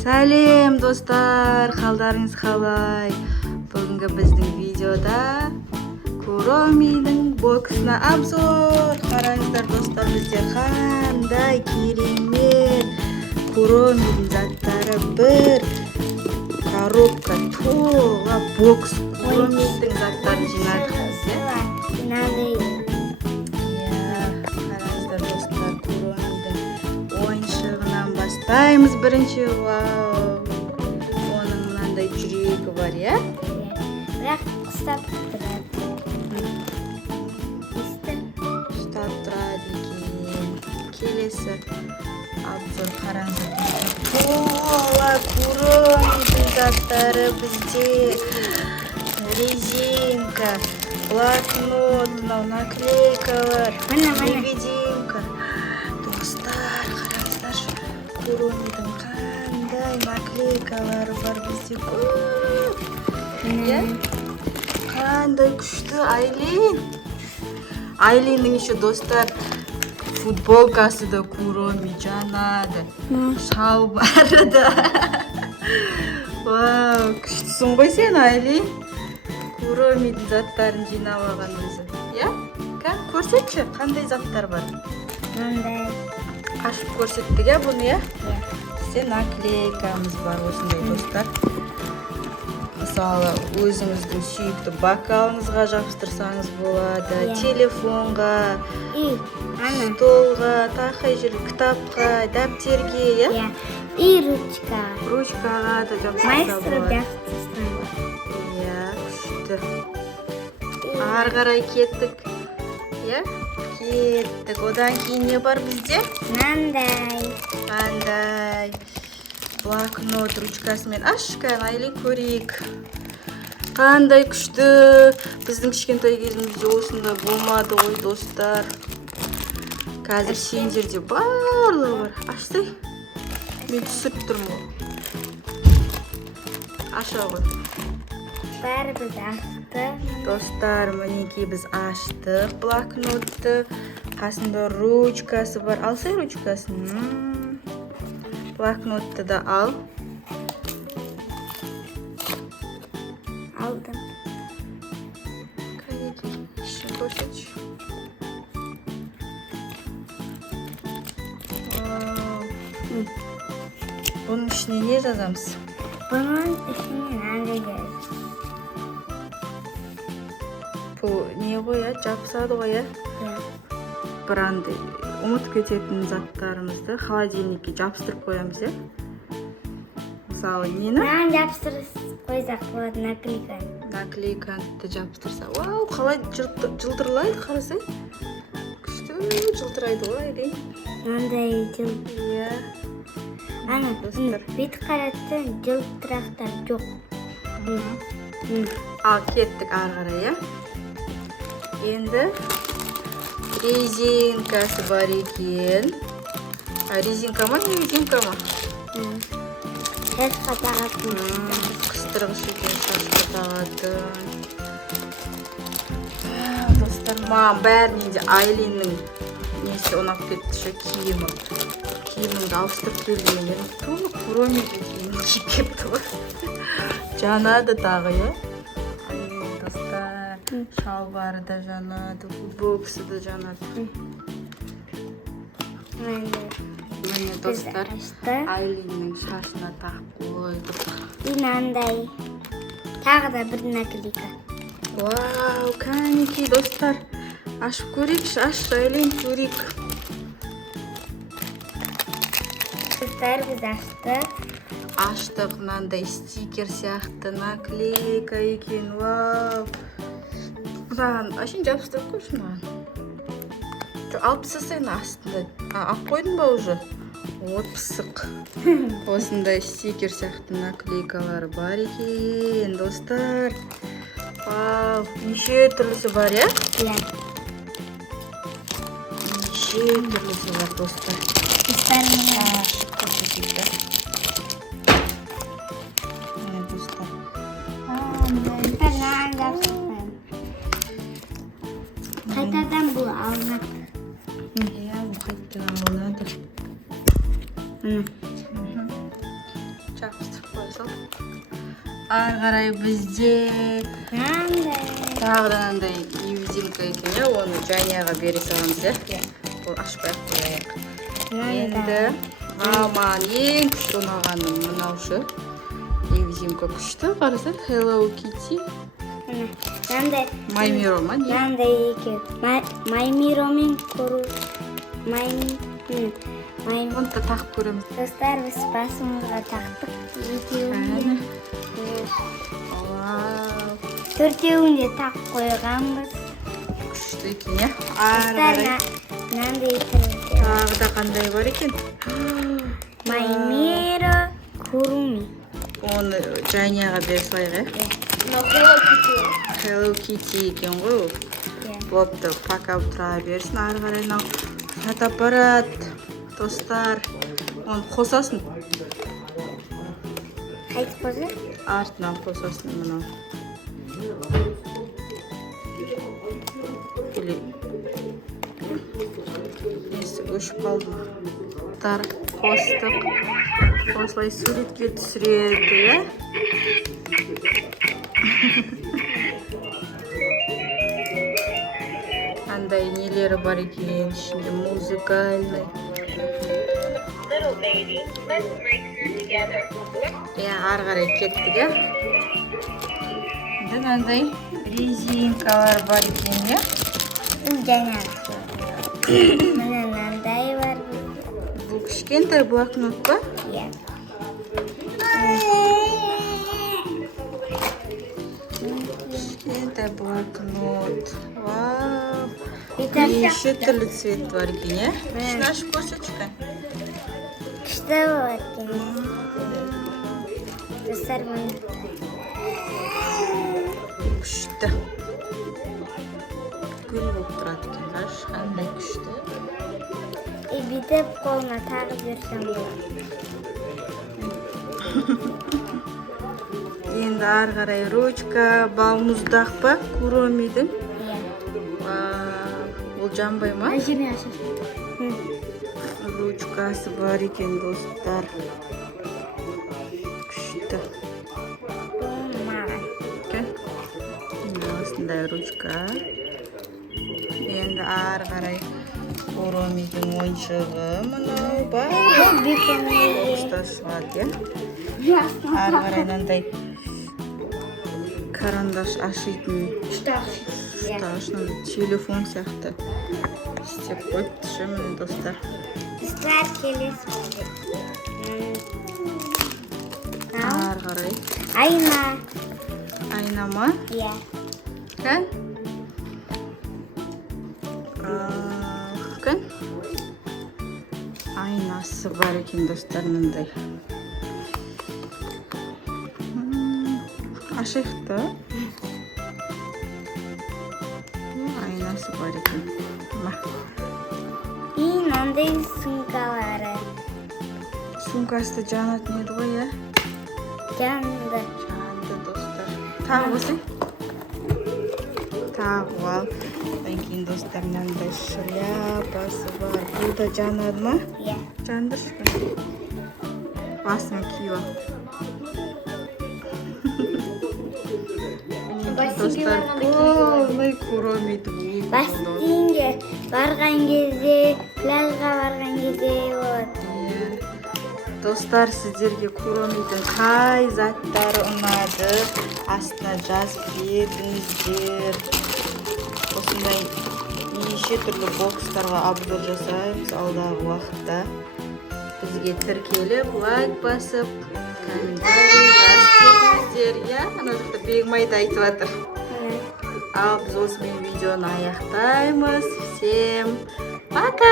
Сәлем достар, қалдарыңыз қалай? Бүгінгі біздің видеода Куромидің боксына обзор. Қараңыздар достар, бізде қандай керемет Куромидің заттары, бір коробка тола бокс Куромидің заттарын жинадық. Қараңыздар достар, Куромидің ойыншығынан бастаймыз. Бірінші, вау, оның мынандай жүрегі бар, я? Бірақ ұстап тұрады. Ұстап тұрады екен. Келесі обзор қараңыздар. Тола Куромидің заттары бізде. Резинка, блокнот, наклейкалар, невидимка. Достар, қараңыздаршы, Куромидің қандай наклейкалары бар бізде. Қандай күшті Айлин. Айлиннің еще достар футболкасы да Куроми жанады. Шалбары да. Вау, күштісің ғой сен, Айлин. Куромидің заттарын жинап алған өзі. Я? Көрсетші, қандай заттар бар? Мындай. Ашып көрсеттік, я, бұны, я? Бізде наклейкамыз бар осындай достар. Мысалы, өзіңіздің сүйікті бокалыңызға жабыстырсаңыз болады, телефонға, столға, тақай жүр, кітапқа, дәптерге, я? И ручка. Ручкаға да жабыстырса Майстер болады. жабыстырса. Я, күшті. Ары қарай кеттік. Я? Кеттік. Одан кейін не бар бізде? Мынандай. Қандай блокнот ручкасымен ашқан, Айлин, көрейік. Қандай күшті. Біздің кішкентай кезімізде осындай болмады ғой достар. Қазір сендерде барлығы бар. Ашсай. Мен түсіріп тұрмын. Аша ғой. Бәрі біз ақты. Достар, мінекей біз аштық блокнотты. Қасында ручкасы бар. Алсай ручкасын. Блокнотты да ал. Алдым. Қанекей, ішін көрсетші. Бұның ішіне не жазамыз? Бұның ішіне мынандай жазды. Бұл не ғой, жабысады ғой, я? Бір андай ұмытып кететін заттарымызды холодильникке жабыстырып қоямыз, я? Мысалы, нені? Мынаны жабыстырып қойсақ болады, наклейканы. Наклейканы жабыстырса. Вау, қалай жылтырлайды, қарасай. Күшті жылтырайды ғой, Айлин. Мынандай Иә. Ана, Достар. бет қаратты жылтырақтар жоқ. Ал кеттік ары қарай, я? Енді резинкасы бар екен. Резинка ма, невидимка ма? Шашқа тағатын. Қыстырғыш екен, шашқа тағатын. Достар, маған бәрінен де Айлиннің несі ұнап кетті, киімі. Киімімді ауыстырып келген. Мен толық Куромидің киімін киіп кетті ғой. Жанады тағы, я? Достар, шалбары да жанады, футболкасы да жанады. Міне достар, Айлиннің шашына тағып қойдық. И мынандай. Тағы да бір наклейка. Вау, кәнекей достар. Ашып көрейікші, аш, Айлин, көрейік. Достар, біз аштық. Аштық, мынандай стикер сияқты наклейка екен, вау. Мынаған, ашын жабыстырып қойшы маған. Алып тастасайын астында. Алып қойдың ба уже? Вот пысық. Осындай стикер сияқты наклейкалары бар екен, достар. Вау, неше түрлісі бар, я? Иә. Неше түрлісі бар, достар. Достар, мына. Көрсетейік. Міне, достар. Мынаны жабыстырайын. Қайтадан бұл алынады. Иә, бұл қайтадан алынады. жабыстырып қоя сал. Ары қарай бізде Мынандай. тағы да мынандай невидимка екен, иә, оны Жанияға бере саламыз, иә. Ол ашпай қояйық. Енді маман ең күшті ұнағаны мынаушы. Невидимка күшті, қарасаң, Hello Kitty. Мынандай. Маймиро ма, не? Мынандай екен. Маймиромен көру. Оны да тағып көреміз. Достар, біз басымызға тақтық. Әне. Вау. Төртеуін де тағып қойғанбыз. Күшті екен, иә. Ары қарай. Мынандай екен. Тағы да қандай бар екен? Маймиро Куруми. Оны Жанияға бере салайық, иә. Hello Kitty екен ғой ол. Бопты, пока тұра берсін. Ары қарай мынау фотоаппарат. Достар, оны қосасын. Қайтып қозы? Артынан қосасын мынау. Несі өшіп қалды. Достар, қостық. Осылай суретке түсіреді, иә? Андай нелері бар екен, ішінде музыкальный. Ары қарай кеттік, иә? Мынандай резинкалар бар екен, иә? Жаңа. Мынандай бар. Бұл кішкентай блокнот па? Иә. Кішкентай блокнот. Вау! Неше түрлі цвет бар екен, иә? Ішін ашып көрсетші. Күшті болады екен. Достар, мұны. Күшті. Гүл болып тұрады екен, қарашы, қандай күшті. Бүйтіп қолына тағып берсем болады. Енді ары қарай ручка, балмұздақ па, Куромидің. Иә. Ол жанбай ма? Әжеме ашып. Ручкасы бар екен, достар. Күшті. Маған. Осындай ручка. Енді ары қарай Куромидің ойыншығы мұнау бар. Достар шығады, иә? Ары қарай мынандай карандаш ашитын ұстағыш, телефон сияқты істеп қойыпты, міне достар. Достар, келесі. Ары қарай Айна. айна ма? Иә. Кән? Кән? Айнасы бар екен, достар, мындай. Ашықты. Айнасы бар екен. Мынандай сумкалары. Сумкасы жанатын еді ғой, иә? Жанды. Жанды, достар. Тағы болсын? Тағы ал. Одан кейін, достар, мынандай шляпасы бар. Бұл да жанады ма? Иә. Жандыршы. Басына киіп ал. Достар, полный Куромидің ең Бассейнге барған кезде, пляжға барған кезде болады. Достар, сіздерге Куромидің қай заттары ұнады? Астына жазып беріңіздер. Осындай неше түрлі бокстарға обзор жасаймыз алдағы уақытта. Бізге тіркеліп, лайк басып, комментарий жазып беріңіздер. Иә, ана жақта Бегмайды айтып жатыр. Ал біз осымен видеоны аяқтаймыз. Всем пока!